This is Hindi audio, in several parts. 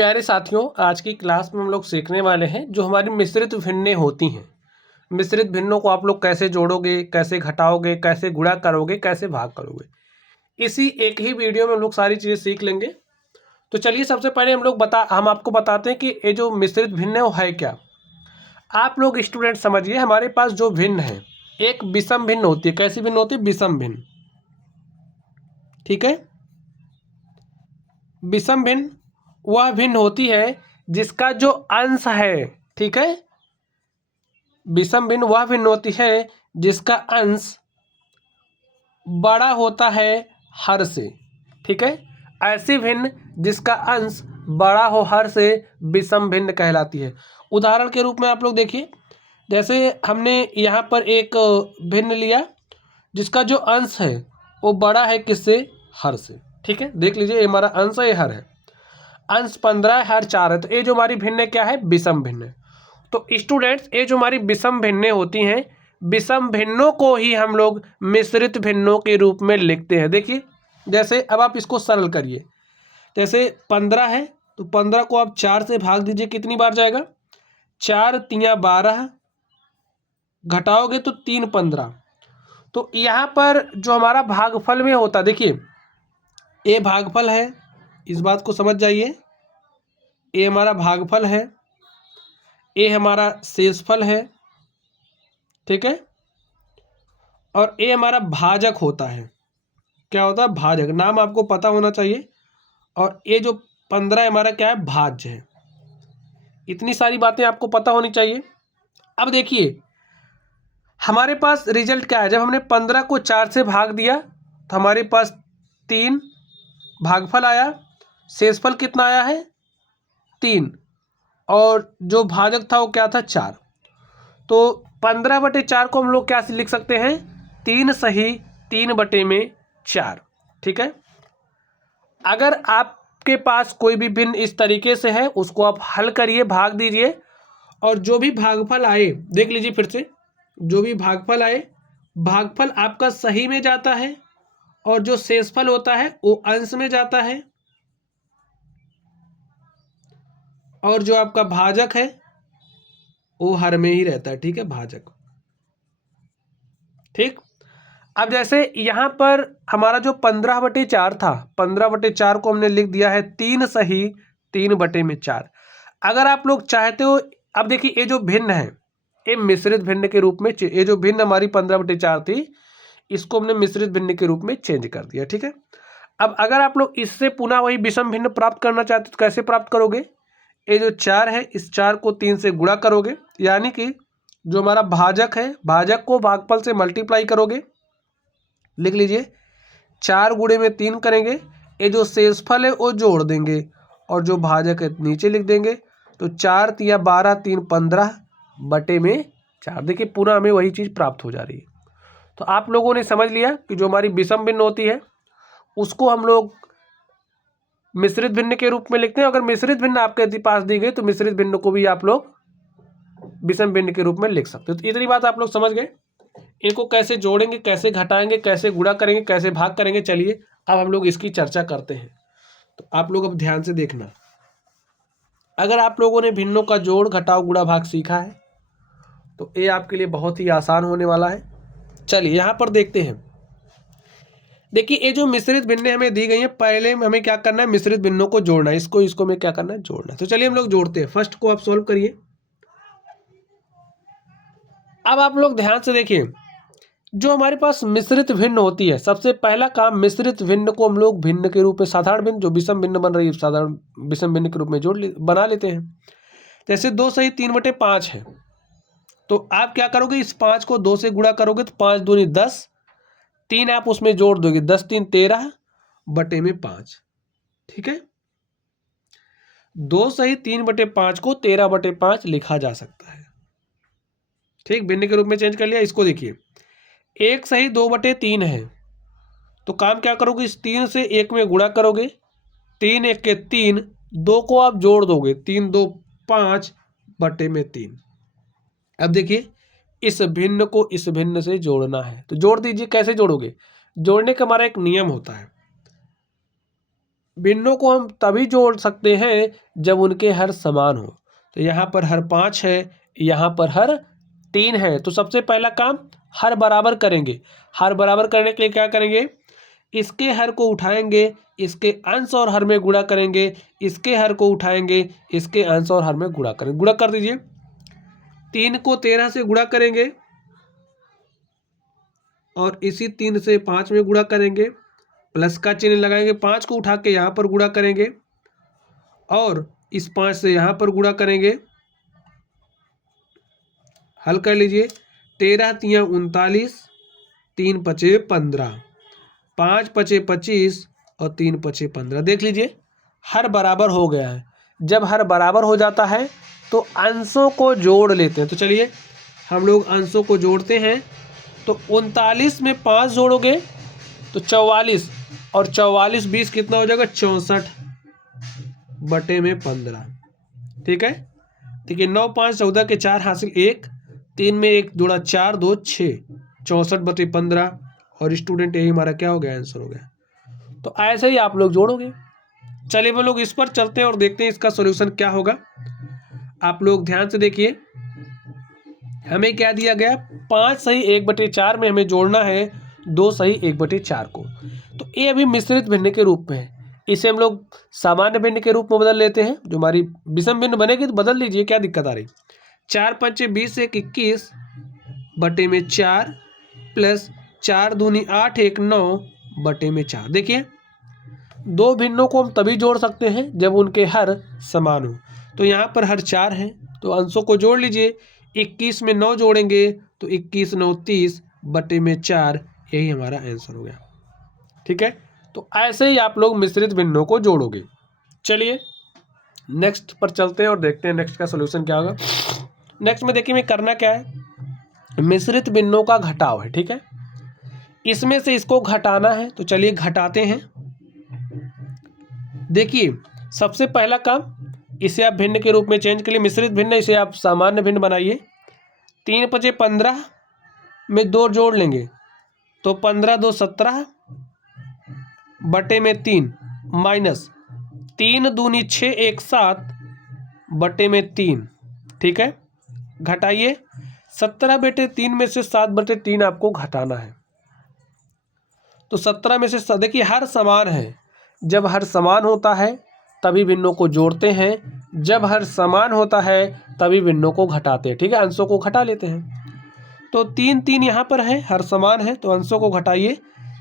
प्यारे साथियों, आज की क्लास में हम लोग सीखने वाले हैं जो हमारी मिश्रित भिन्नें होती हैं। मिश्रित भिन्नों को आप लोग कैसे जोड़ोगे, कैसे घटाओगे, कैसे गुणा करोगे, कैसे भाग करोगे, इसी एक ही वीडियो में हम लोग सारी चीज़ें सीख लेंगे। तो चलिए सबसे पहले हम आपको बताते हैं कि ये जो मिश्रित भिन्न है वो है क्या। आप लोग स्टूडेंट समझिए, हमारे पास जो भिन्न है एक विषम भिन्न होती है। कैसी भिन्न होती है? विषम भिन्न। ठीक है, विषम भिन्न वह भिन्न होती है जिसका जो अंश है, ठीक है, विषम भिन्न वह भिन्न होती है जिसका अंश बड़ा होता है हर से। ठीक है, ऐसी भिन्न जिसका अंश बड़ा हो हर से विषम भिन्न कहलाती है। उदाहरण के रूप में आप लोग देखिए, जैसे हमने यहाँ पर एक भिन्न लिया जिसका जो अंश है वो बड़ा है किससे? हर से। ठीक है, देख लीजिए, ये हमारा अंश है, ये हर है। अंश 15 है, हर 4 है, तो ये जो हमारी भिन्न क्या है? विषम भिन्न है। तो स्टूडेंट्स, ये जो हमारी विषम भिन्नें होती हैं, विषम भिन्नों को ही हम लोग मिश्रित भिन्नों के रूप में लिखते हैं। देखिए, जैसे अब आप इसको सरल करिए। जैसे 15 है तो 15 को आप 4 से भाग दीजिए, कितनी बार जाएगा? 4 तिया 12, घटाओगे तो 3 15। तो यहाँ पर जो हमारा भागफल में होता, देखिए ये भागफल है, इस बात को समझ जाइए। ये हमारा भागफल है, ये हमारा शेषफल है। ठीक है, और ये हमारा भाजक होता है। क्या होता है? भाजक। नाम आपको पता होना चाहिए। और ये जो 15 हमारा क्या है? भाज्य है। इतनी सारी बातें आपको पता होनी चाहिए। अब देखिए हमारे पास रिजल्ट क्या है। जब हमने 15 को 4 से भाग दिया तो हमारे पास 3 भागफल आया। शेषफल कितना आया है? 3। और जो भाजक था वो क्या था? 4। तो 15/4 को हम लोग क्या लिख सकते हैं? 3 सही 3/4। ठीक है, अगर आपके पास कोई भी भिन्न इस तरीके से है, उसको आप हल करिए, भाग दीजिए, और जो भी भागफल आए, देख लीजिए फिर से, जो भी भागफल आए, भागफल आपका सही में जाता है और जो शेषफल होता है वो अंश में जाता है, और जो आपका भाजक है वो हर में ही रहता है। ठीक है, भाजक। ठीक, अब जैसे यहाँ पर हमारा जो 15/4 था, 15/4 को हमने लिख दिया है 3 सही 3/4। अगर आप लोग चाहते हो, अब देखिए ये जो भिन्न है ये मिश्रित भिन्न के रूप में, ये जो भिन्न हमारी 15/4 थी इसको हमने मिश्रित भिन्न के रूप में चेंज कर दिया। ठीक है, अब अगर आप लोग इससे पुनः वही विषम भिन्न प्राप्त करना चाहते हो तो कैसे प्राप्त करोगे? ये जो 4 है इस 4 को 3 से गुणा करोगे, यानी कि जो हमारा भाजक है, भाजक को भागफल से मल्टीप्लाई करोगे। लिख लीजिए, 4 गुणे में 3 करेंगे, ये जो शेषफल है वो जोड़ देंगे, और जो भाजक है नीचे लिख देंगे। तो 4 तिया 12, 3 15/4। देखिए पूरा हमें वही चीज़ प्राप्त हो जा रही है। तो आप लोगों ने समझ लिया कि जो हमारी विषम भिन्न होती है उसको हम लोग मिश्रित भिन्न के रूप में लिखते हैं। अगर मिश्रित भिन्न आपके पास दी गई तो मिश्रित भिन्न को भी आप लोग विषम भिन्न के रूप में लिख सकते हो। तो इतनी बात आप लोग समझ गए। इनको कैसे जोड़ेंगे, कैसे घटाएंगे, कैसे गुणा करेंगे, कैसे भाग करेंगे, चलिए अब हम लोग इसकी चर्चा करते हैं। तो आप लोग अब ध्यान से देखना। अगर आप लोगों ने भिन्नों का जोड़ घटाव गुणा भाग सीखा है तो ये आपके लिए बहुत ही आसान होने वाला है। चलिए यहाँ पर देखते हैं। देखिए ये जो मिश्रित भिन्नें हमें दी गई है, पहले हमें क्या करना है? मिश्रित भिन्नों को जोड़ना है। इसको में क्या करना है? जोड़ना है। तो चलिए हम लोग जोड़ते हैं। फर्स्ट को आप सॉल्व करिए। अब आप लोग ध्यान से देखिए, जो हमारे पास मिश्रित भिन्न होती है, सबसे पहला काम, मिश्रित भिन्न को हम लोग भिन्न के रूप में, साधारण भिन्न जो विषम भिन्न बन रही है साधारण विषम भिन्न के रूप में बना लेते हैं। जैसे 2 सही 3/5 है, तो आप क्या करोगे? इस 5 को 2 से गुणा करोगे तो 5 दूनी 10, 3 आप उसमें जोड़ दोगे, 10 3 13/5। ठीक है, 2 सही 3/5 को 13/5 लिखा जा सकता है। ठीक, भिन्न के रूप में चेंज कर लिया। इसको देखिए, 1 सही 2/3 है, तो काम क्या करोगे? इस 3 से 1 में गुणा करोगे, 3 1 के 3, 2 को आप जोड़ दोगे, 3 2 5/3। अब देखिए इस भिन्न को इस भिन्न से जोड़ना है, तो जोड़ दीजिए। कैसे जोड़ोगे? जोड़ने का हमारा एक नियम होता है। भिन्नों को हम तभी जोड़ सकते हैं जब उनके हर समान हो। तो यहाँ पर हर 5 है, यहाँ पर हर 3 है। तो सबसे पहला काम हर बराबर करेंगे। हर बराबर करने के लिए क्या करेंगे, इसके हर को उठाएंगे, इसके अंश और हर में गुणा करेंगे, इसके हर को उठाएंगे, इसके अंश और हर में गुणा करेंगे। गुणा कर दीजिए। 3 को 13 से गुणा करेंगे और इसी 3 से 5 में गुणा करेंगे, प्लस का चिन्ह लगाएंगे। 5 को उठा के यहाँ पर गुणा करेंगे और इस 5 से यहाँ पर गुणा करेंगे। हल कर लीजिए। 13 तियां 39, 3 पचे 15, 5 पचे 25 और 3 पचे 15। देख लीजिए हर बराबर हो गया है। जब हर बराबर हो जाता है तो अंशों को जोड़ लेते हैं। तो चलिए हम लोग अंशों को जोड़ते हैं। तो 39 में 5 जोड़ोगे तो 44 और 44 20 कितना हो जाएगा, 64 बटे में 15। ठीक है, ठीक है। 9 5 14 के 4 हासिल 1, 3 में 1 जोड़ा 4 2 6, 64 बटे 15। और स्टूडेंट यही हमारा क्या हो गया, आंसर हो गया। तो ऐसे ही आप लोग जोड़ोगे। चलिए हम लोग इस पर चलते हैं और देखते हैं इसका सॉल्यूशन क्या होगा। आप लोग ध्यान से देखिए, हमें क्या दिया गया, 5 सही 1/4 में हमें जोड़ना है 2 सही 1/4 को। तो ये अभी मिश्रित भिन्न के रूप में है। इसे हम लोग सामान्य भिन्न के रूप में बदल लेते हैं। जो हमारी विषम भिन्न बनेगी तो बदल लीजिए, क्या दिक्कत आ रही। 4 5 20 1 21 बटे में 4 प्लस 4 दूनी 8 1 9 बटे में 4। देखिए दो भिन्नों को हम तभी जोड़ सकते हैं जब उनके हर समान हो। तो यहाँ पर हर 4 है तो अंशों को जोड़ लीजिए। 21 में 9 जोड़ेंगे तो 21 9 30 बटे में 4, यही हमारा आंसर हो गया। ठीक है, तो ऐसे ही आप लोग मिश्रित भिन्नों को जोड़ोगे। चलिए नेक्स्ट पर चलते हैं और देखते हैं नेक्स्ट का सॉल्यूशन क्या होगा। नेक्स्ट में देखिए मैं करना क्या है, मिश्रित भिन्नों का घटाव है। ठीक है, इसमें से इसको घटाना है तो चलिए घटाते हैं। देखिए सबसे पहला काम, इसे आप भिन्न के रूप में चेंज के लिए मिश्रित भिन्न, इसे आप सामान्य भिन्न बनाइए। 3 5 15 में 2 जोड़ लेंगे तो 15 2 17 बटे में 3 माइनस 3 दूनी 6 1 7 बटे में 3। ठीक है, घटाइए। 17 बटे 3 में से 7 बटे 3 आपको घटाना है। तो 17 में से देखिए हर समान है। जब हर समान होता है तभी भिन्नों को जोड़ते हैं, जब हर समान होता है तभी भिन्नों को घटाते हैं। ठीक है, अंशों को घटा लेते हैं। तो 3 3 यहाँ पर है, हर समान है तो अंशों को घटाइए।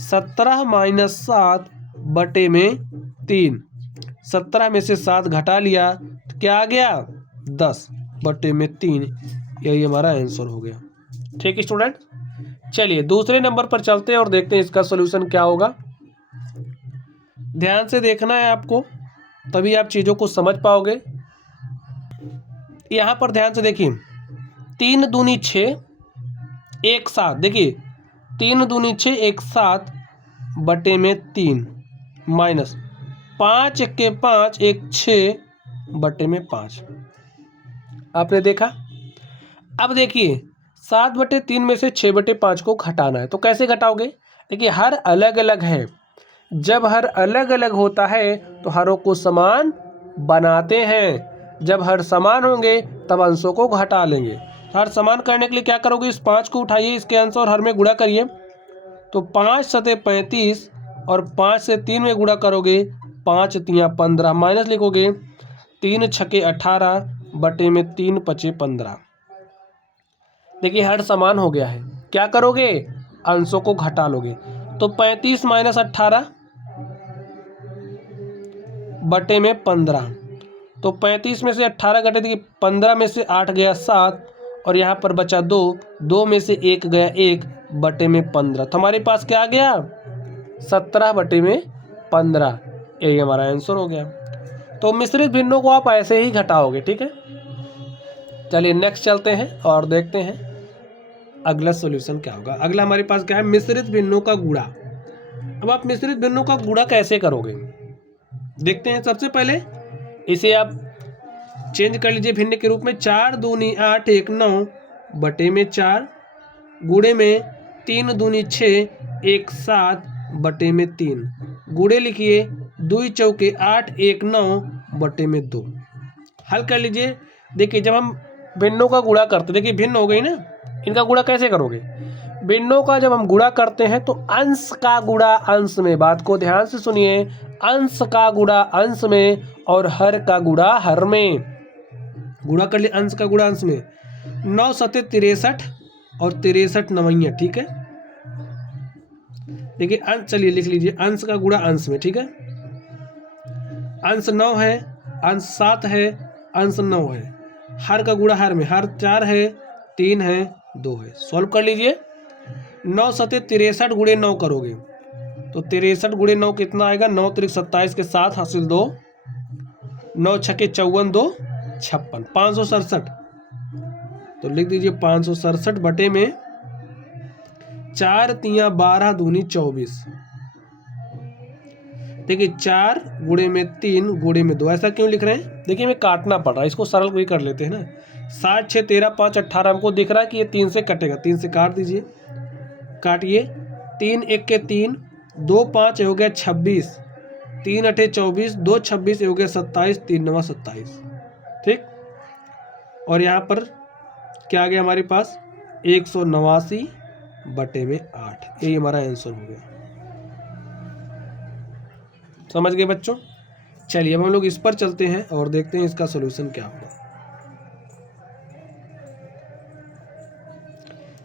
17 माइनस 7 बटे में 3, 17 में से 7 घटा लिया तो क्या आ गया, 10 बटे में 3, यही हमारा आंसर हो गया। ठीक है स्टूडेंट, चलिए दूसरे नंबर पर चलते हैं और देखते हैं इसका सॉल्यूशन क्या होगा। ध्यान से देखना है आपको, तभी आप चीज़ों को समझ पाओगे। यहाँ पर ध्यान से देखिए, 3 दूनी 6 1 7, देखिए 3 दूनी 6 1 7 बटे में 3 माइनस 5 1 के 5 1 6 बटे में 5। आपने देखा। अब देखिए 7 बटे 3 में से 6 बटे 5 को घटाना है तो कैसे घटाओगे। देखिए हर अलग अलग है, जब हर अलग अलग होता है तो हरों को समान बनाते हैं। जब हर समान होंगे तब अंशों को घटा लेंगे। हर समान करने के लिए क्या करोगे, इस 5 को उठाइए, इसके अंश और हर में गुणा करिए। तो 5 सते 35 और 5 से 3 में गुणा करोगे 5 तियां 15 माइनस लिखोगे 3 छके 18 बटे में 3 पचे 15। देखिए हर समान हो गया है, क्या करोगे, अंशों को घटा लोगे। तो 35 माइनस 18 बटे में 15। तो 35 में से 18 घटे, देखिए 15 में से 8 गया 7 और यहाँ पर बचा 2, 2 में से 1 गया 1 बटे में 15। तो हमारे पास क्या आ गया, 17 बटे में 15, यही हमारा आंसर हो गया। तो मिश्रित भिन्नों को आप ऐसे ही घटाओगे। ठीक है, चलिए नेक्स्ट चलते हैं और देखते हैं अगला सॉल्यूशन क्या होगा। अगला हमारे पास क्या है, मिश्रित भिन्नों का गुणा। अब आप मिश्रित भिन्नों का गुणा कैसे करोगे, देखते हैं। सबसे पहले इसे आप चेंज कर लीजिए भिन्न के रूप में। 4 दूनी 8 1 9 बटे में 4 गुणे में 3 दूनी 6 1 7 बटे में 3 गुणे लिखिए 2 चौके 8 1 9 बटे में 2। हल कर लीजिए। देखिए जब हम भिन्नों का गुणा करते, देखिए भिन्न हो गई ना, इनका गुणा कैसे करोगे? भिन्नों का जब हम गुणा करते हैं तो अंश का गुणा अंश में, बात को ध्यान से सुनिए, अंश का गुणा अंश में और हर का गुणा हर में। गुणा कर लिए अंश का गुणा अंश में, 9 सते 63 और 63 नवैया, ठीक है। देखिए अंश, चलिए लिख लीजिए, अंश का गुणा अंश में, ठीक है। अंश 9 है, अंश 7 है, अंश 9 है, हर का गुणा हर में, हर 4 है, 3 है, 2 है। सॉल्व कर लीजिए। 9 सते 63 गुणे 9 करोगे तो 63 गुणे 9 कितना आएगा? 9 त्रिक 27 के 7 हासिल 2, 9 छके 54 2 56, 567। तो लिख दीजिए 567 बटे में 4 तिया 12 दूनी 24। देखिए 4 गुणे में 3 गुणे में 2, ऐसा क्यों लिख रहे हैं? देखिए हमें काटना पड़ रहा है, इसको सरल भी कर लेते हैं ना। 7 6 13 5 18, हमको दिख रहा है कि ये 3 से कटेगा, 3 से काट दीजिए, काटिए। 3 1 के 3, 2 5 हो गया 26, 3 8 24, 2 26 हो गया 27, 3 9 27, ठीक। और यहाँ पर क्या आ गया हमारे पास? 189 बटे में 8, ये हमारा आंसर हो गया। समझ गए बच्चों? चलिए अब हम लोग इस पर चलते हैं और देखते हैं इसका सॉल्यूशन क्या होगा।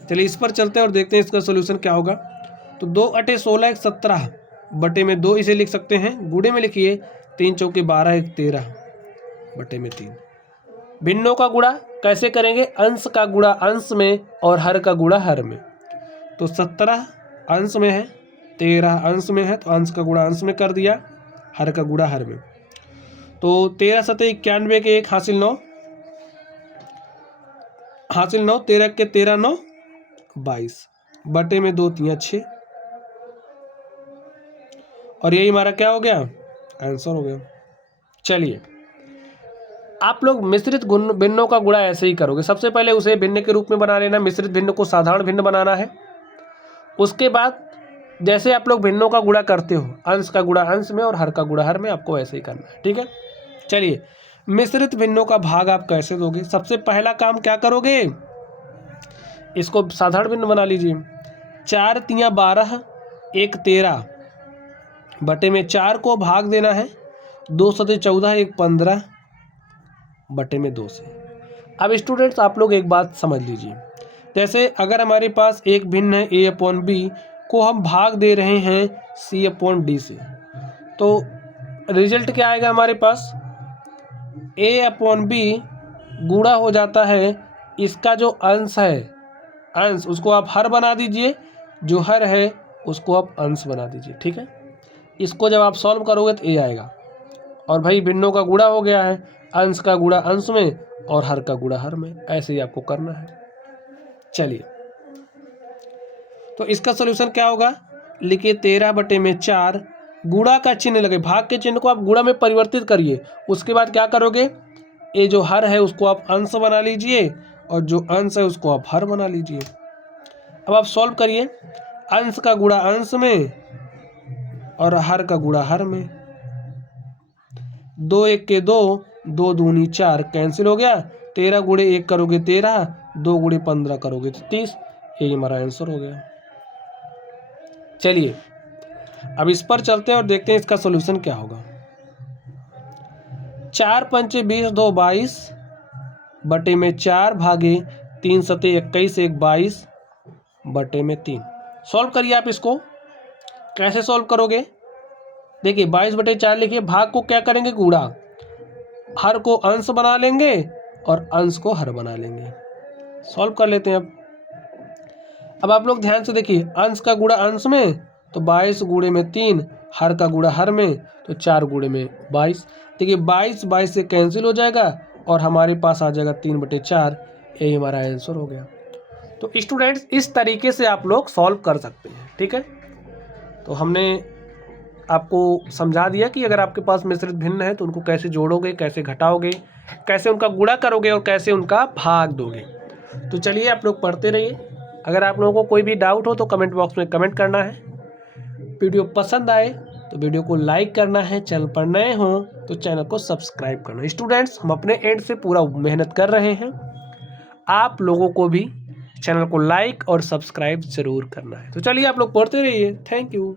चलिए इस पर चलते हैं और देखते हैं इसका सॉल्यूशन क्या होगा। तो 2 8 16 1 17 बटे में 2 इसे लिख सकते हैं, गुणे में लिखिए 3 चौके 12 1 13 बटे में 3। भिन्नों का गुणा कैसे करेंगे? अंश का गुणा अंश में और हर का गुणा हर में। तो 17 अंश में है, 13 अंश में है, तो अंश का गुणा अंश में कर दिया, हर का गुणा हर में। तो 13 सते 91 के 1 हासिल 9, हासिल 9, 13 के 13 9 22 बटे में 2 3 6, और यही हमारा क्या हो गया? आंसर हो गया। चलिए आप लोग मिश्रित भिन्नों का गुणा ऐसे ही करोगे। सबसे पहले उसे भिन्न के रूप में बना लेना, मिश्रित भिन्न को साधारण भिन्न बनाना है। उसके बाद जैसे आप लोग भिन्नों का गुणा करते हो, अंश का गुणा अंश में और हर का गुणा हर में, आपको ऐसे ही करना है, ठीक है। चलिए मिश्रित भिन्नों का भाग आप कैसे दोगे? सबसे पहला काम क्या करोगे? इसको साधारण भिन्न बना लीजिए। 4 तिया 12 1 13 बटे में 4 को भाग देना है, 2 सते 14 1 15 बटे में 2 से। अब स्टूडेंट्स आप लोग एक बात समझ लीजिए, जैसे अगर हमारे पास एक भिन्न है a अपॉन बी को हम भाग दे रहे हैं c अपॉन डी से, तो रिजल्ट क्या आएगा हमारे पास? a अपॉन बी गुणा हो जाता है इसका जो अंश है, अंश उसको आप हर बना दीजिए, जो हर है उसको आप अंश बना दीजिए, ठीक है। इसको जब आप सॉल्व करोगे तो a आएगा, और भाई भिन्नों का गुणा हो गया है, अंश का गुणा अंश में और हर का गुणा हर में, ऐसे ही आपको करना है। चलिए तो इसका सॉल्यूशन क्या होगा? लिखिए 13 बटे में 4, गुणा का चिन्ह लगे, भाग के चिन्ह को आप गुणा में परिवर्तित करिए। उसके बाद क्या करोगे? ये जो हर है उसको आप अंश बना लीजिए और जो अंश है उसको आप हर बना लीजिए। अब आप सॉल्व करिए, अंश का गुणा अंश में और हर का गुणा हर में। 2 1 के 2, 2 दूनी 4 कैंसिल हो गया, 13 गुणे 1 करोगे 13, 2 गुणे 15 करोगे तो 30, यही हमारा आंसर हो गया। चलिए अब इस पर चलते हैं और देखते हैं इसका सॉल्यूशन क्या होगा। 4 पंचे 20 2 22 बटे में 4 भागे 3 सते 21 1 22 बटे में 3। सॉल्व करिए आप इसको। कैसे सॉल्व करोगे? देखिए 22 बटे 4 लिखिए, भाग को क्या करेंगे? गुणा, हर को अंश बना लेंगे और अंश को हर बना लेंगे। सॉल्व कर लेते हैं अब आप लोग ध्यान से देखिए, अंश का गुणा अंश में तो 22 गुणे में 3, हर का गुणा हर में तो 4 गुणे में 22। देखिए 22 22 से कैंसिल हो जाएगा और हमारे पास आ जाएगा 3 बटे 4, यही हमारा आंसर हो गया। तो स्टूडेंट्स इस तरीके से आप लोग सॉल्व कर सकते हैं, ठीक है। तो हमने आपको समझा दिया कि अगर आपके पास मिश्रित भिन्न है तो उनको कैसे जोड़ोगे, कैसे घटाओगे, कैसे उनका गुणा करोगे और कैसे उनका भाग दोगे। तो चलिए आप लोग पढ़ते रहिए। अगर आप लोगों को कोई भी डाउट हो तो कमेंट बॉक्स में कमेंट करना है। वीडियो पसंद आए तो वीडियो को लाइक करना है, चैनल पर नए हो तो चैनल को सब्सक्राइब करना। स्टूडेंट्स, हम अपने एंड से पूरा मेहनत कर रहे हैं, आप लोगों को भी चैनल को लाइक और सब्सक्राइब जरूर करना है। तो चलिए आप लोग पढ़ते रहिए। Thank you.